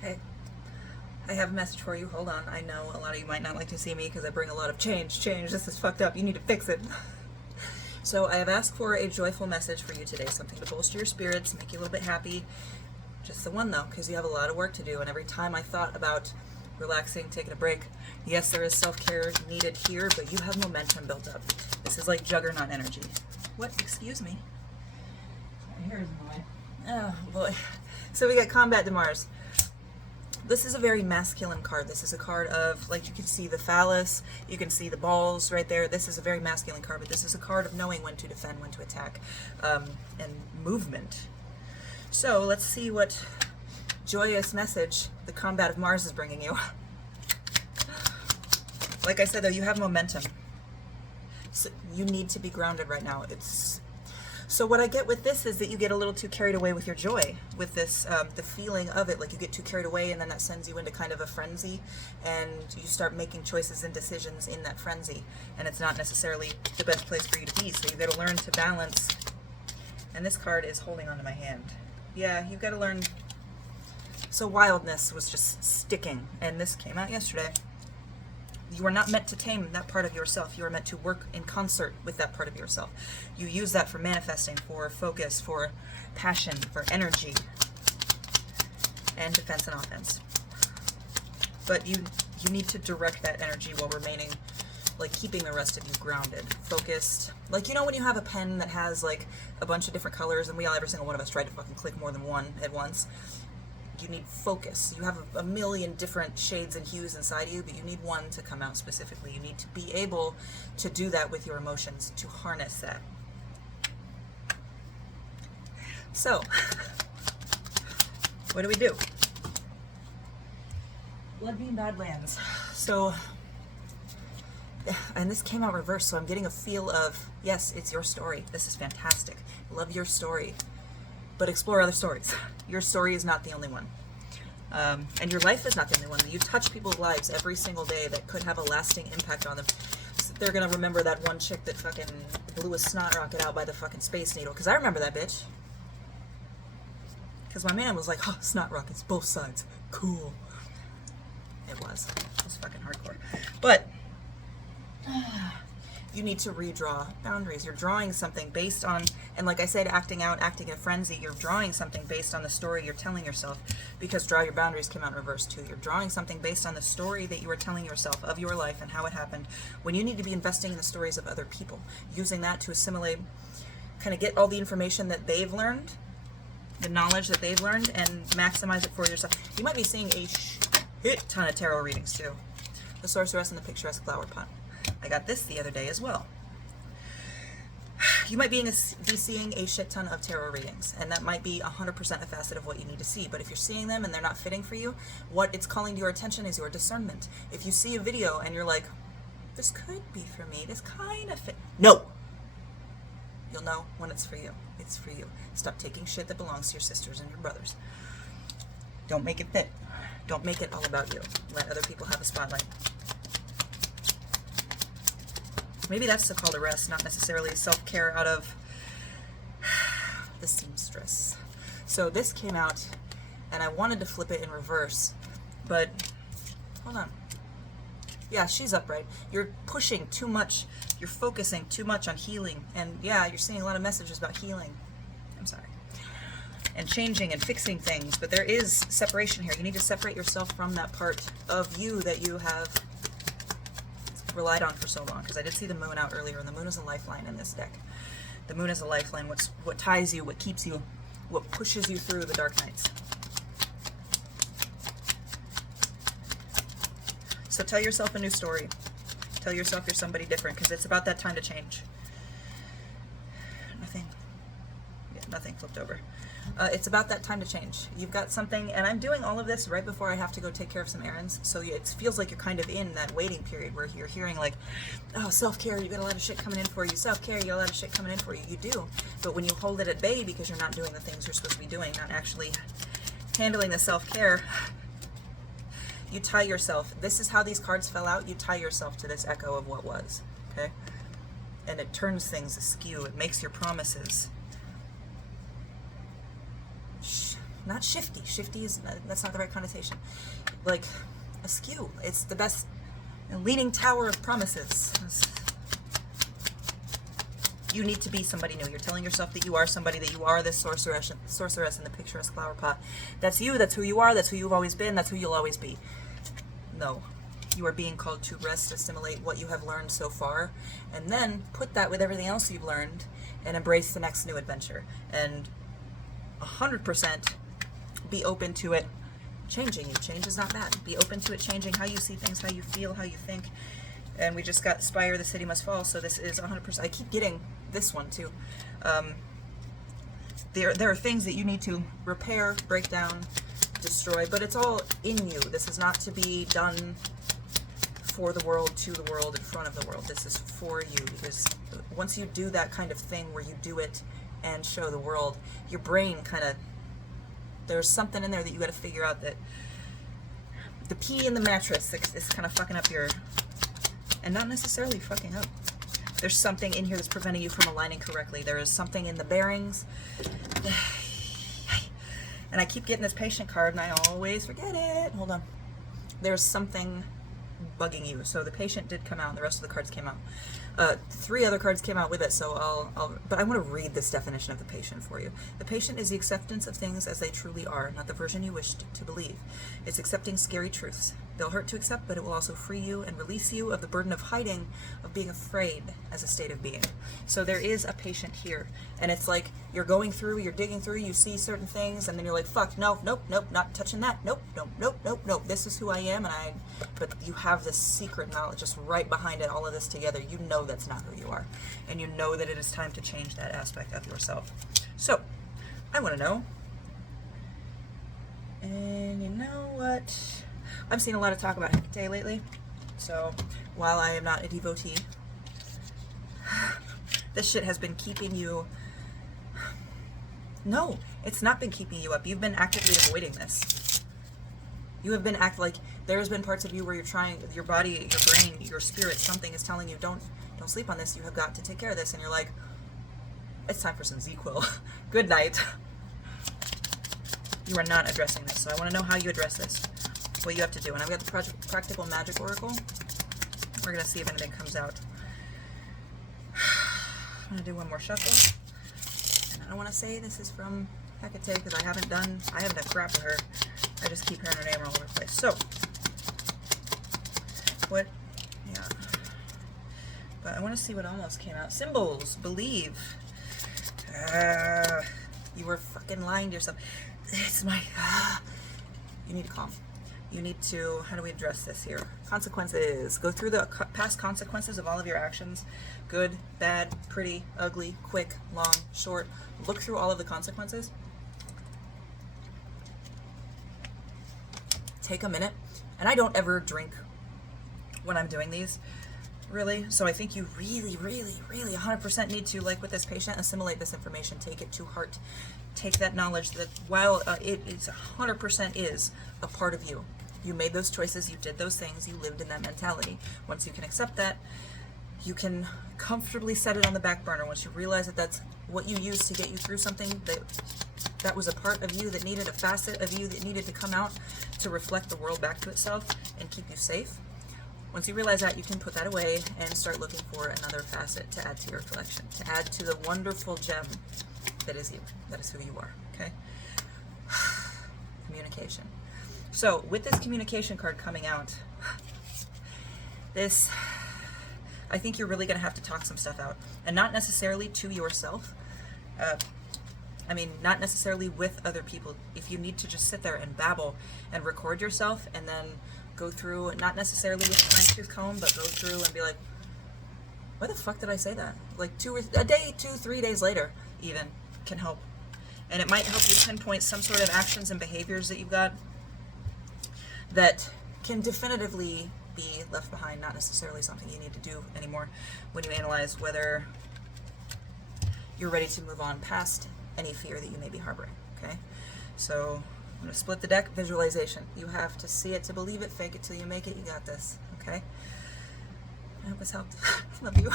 Hey, I have a message for you. Hold on. I know a lot of you might not like to see me because I bring a lot of change. This is fucked up. You need to fix it. So I have asked for a joyful message for you today, something to bolster your spirits, make you a little bit happy. Just the one though, because you have a lot of work to do. And every time I thought about relaxing, taking a break, yes, there is self-care needed here, but you have momentum built up. This is like juggernaut energy. What? Excuse me. My hair is in the way. Oh boy. So we got Combat to Mars. This is a very masculine card. This is a card of, like, you can see the phallus, you can see the balls right there. This is a very masculine card, but this is a card of knowing when to defend, when to attack, and movement. So let's see what joyous message the Combat of Mars is bringing you. Like I said, though, you have momentum. So you need to be grounded right now. So what I get with this is that you get a little too carried away with your joy, with this, the feeling of it. Like you get too carried away, and then that sends you into kind of a frenzy, and you start making choices and decisions in that frenzy, and it's not necessarily the best place for you to be. So you've got to learn to balance. And this card is holding onto my hand. Yeah, you've got to learn. So wildness was just sticking, and this came out yesterday. You are not meant to tame that part of yourself. You are meant to work in concert with that part of yourself. You use that for manifesting, for focus, for passion, for energy, and defense and offense. But you need to direct that energy while remaining, like, keeping the rest of you grounded, focused. Like, you know when you have a pen that has, like, a bunch of different colors, and every single one of us tried to fucking click more than one at once? You need focus. You have a million different shades and hues inside you, but you need one to come out specifically. You need to be able to do that with your emotions, to harness that. So, what do? Bloodbeam Badlands. So, and this came out reversed, so I'm getting a feel of, yes, it's your story. This is fantastic. Love your story. But explore other stories. Your story is not the only one. And your life is not the only one. You touch people's lives every single day that could have a lasting impact on them. So they're going to remember that one chick that fucking blew a snot rocket out by the fucking Space Needle. Because I remember that bitch. Because my man was like, oh, snot rockets, both sides. Cool. It was fucking hardcore. But you need to redraw boundaries. You're drawing something based on, and like I said, acting out, acting in a frenzy, you're drawing something based on the story you're telling yourself, because draw your boundaries came out in reverse too. You're drawing something based on the story that you are telling yourself of your life and how it happened, when you need to be investing in the stories of other people, using that to assimilate, kind of get all the information that they've learned, the knowledge that they've learned, and maximize it for yourself. You might be seeing a shit ton of tarot readings too. The Sorceress and the Picturesque Flower Pot. I got this the other day as well. You might be seeing a shit ton of tarot readings, and that might be 100% a facet of what you need to see. But if you're seeing them and they're not fitting for you, what it's calling to your attention is your discernment. If you see a video and you're like, this could be for me, this kind of fit. No! You'll know when it's for you. It's for you. Stop taking shit that belongs to your sisters and your brothers. Don't make it fit. Don't make it all about you. Let other people have a spotlight. Maybe that's the call to rest, not necessarily self-care out of the seamstress. So this came out, and I wanted to flip it in reverse, but hold on. Yeah, she's upright. You're pushing too much. You're focusing too much on healing. And yeah, you're seeing a lot of messages about healing. I'm sorry. And changing and fixing things. But there is separation here. You need to separate yourself from that part of you that you have relied on for so long. Because I did see the moon out earlier, and the moon is a lifeline in this deck. The moon is a lifeline. What ties you, what keeps you, what pushes you through the dark nights. So tell yourself a new story. Tell yourself you're somebody different, because it's about that time to change. Nothing flipped over. It's about that time to change. You've got something, and I'm doing all of this right before I have to go take care of some errands, so it feels like you're kind of in that waiting period where you're hearing like, oh, self-care, you got a lot of shit coming in for you. Self-care, you got a lot of shit coming in for you. You do. But when you hold it at bay because you're not doing the things you're supposed to be doing, not actually handling the self-care, you tie yourself. This is how these cards fell out. You tie yourself to this echo of what was, okay? And it turns things askew. It makes your promises not shifty. Shifty is, that's not the right connotation. Like, askew. It's the best, leaning tower of promises. You need to be somebody new. You're telling yourself that you are somebody, that you are this sorceress in the picturesque flower pot. That's you, that's who you are, that's who you've always been, that's who you'll always be. No. You are being called to rest, assimilate what you have learned so far, and then put that with everything else you've learned and embrace the next new adventure. And 100% be open to it changing you. Change is not bad. Be open to it changing how you see things, how you feel, how you think. And we just got Spire, the City Must Fall, so this is 100%. I keep getting this one too. There are things that you need to repair, break down, destroy, but it's all in you. This is not to be done for the world, to the world, in front of the world. This is for you, because once you do that kind of thing where you do it and show the world, your brain kind of, there's something in there that you got to figure out, that the pee in the mattress is kind of fucking up your, and not necessarily fucking up. There's something in here that's preventing you from aligning correctly. There is something in the bearings. And I keep getting this patient card and I always forget it. Hold on. There's something bugging you. So the patient did come out, and the rest of the cards came out. 3 other cards came out with it, so but I want to read this definition of the patient for you. The patient is the acceptance of things as they truly are, not the version you wished to believe. It's accepting scary truths. They'll hurt to accept, but it will also free you and release you of the burden of hiding, of being afraid as a state of being. So there is a patient here, and it's like you're going through, you're digging through, you see certain things, and then you're like, fuck, no, nope, not touching that, nope, this is who I am, but you have this secret knowledge just right behind it, all of this together. You know that's not who you are, and you know that it is time to change that aspect of yourself. So I want to know, and you know what, I've seen a lot of talk about Hecate lately, so while I am not a devotee, this shit has been keeping you. No, it's not been keeping you up. You've been actively avoiding this. You have been like there's been parts of you where you're trying, your body, your brain, your spirit, something is telling you don't sleep on this. You have got to take care of this, and you're like, it's time for some ZzzQuil. Good night. You are not addressing this, so I want to know how you address this. What you have to do, and I've got the Practical Magic Oracle. We're gonna see if anything comes out. I'm gonna do one more shuffle, and I don't want to say this is from Hecate because I haven't done crap with her. I just keep hearing her name all over the place. So, what? Yeah. But I want to see what almost came out. Symbols. Believe. You were fucking lying to yourself. It's my. You need to calm. You need to. How do we address this here? Consequences. Go through the past consequences of all of your actions. Good, bad, pretty, ugly, quick, long, short. Look through all of the consequences. Take a minute. And I don't ever drink when I'm doing these, really. So I think you really 100% need to, like with this patient, assimilate this information. Take it to heart. Take that knowledge that while it is 100% is a part of you. You made those choices, you did those things, you lived in that mentality. Once you can accept that, you can comfortably set it on the back burner. Once you realize that that's what you used to get you through something, that was a part of you that needed a facet of you that needed to come out to reflect the world back to itself and keep you safe. Once you realize that, you can put that away and start looking for another facet to add to your collection, to add to the wonderful gem that is you, that is who you are, okay? Communication. So with this communication card coming out, I think you're really going to have to talk some stuff out, and not necessarily to yourself. Not necessarily with other people. If you need to just sit there and babble and record yourself and then go through, not necessarily with a fine-tooth comb, but go through and be like, why the fuck did I say that? Like 2 or 3 days later even can help. And it might help you pinpoint some sort of actions and behaviors that you've got that can definitively be left behind, not necessarily something you need to do anymore when you analyze whether you're ready to move on past any fear that you may be harboring, okay? So I'm going to split the deck. Visualization. You have to see it to believe it, fake it till you make it. You got this, okay? I hope this helped. Love you.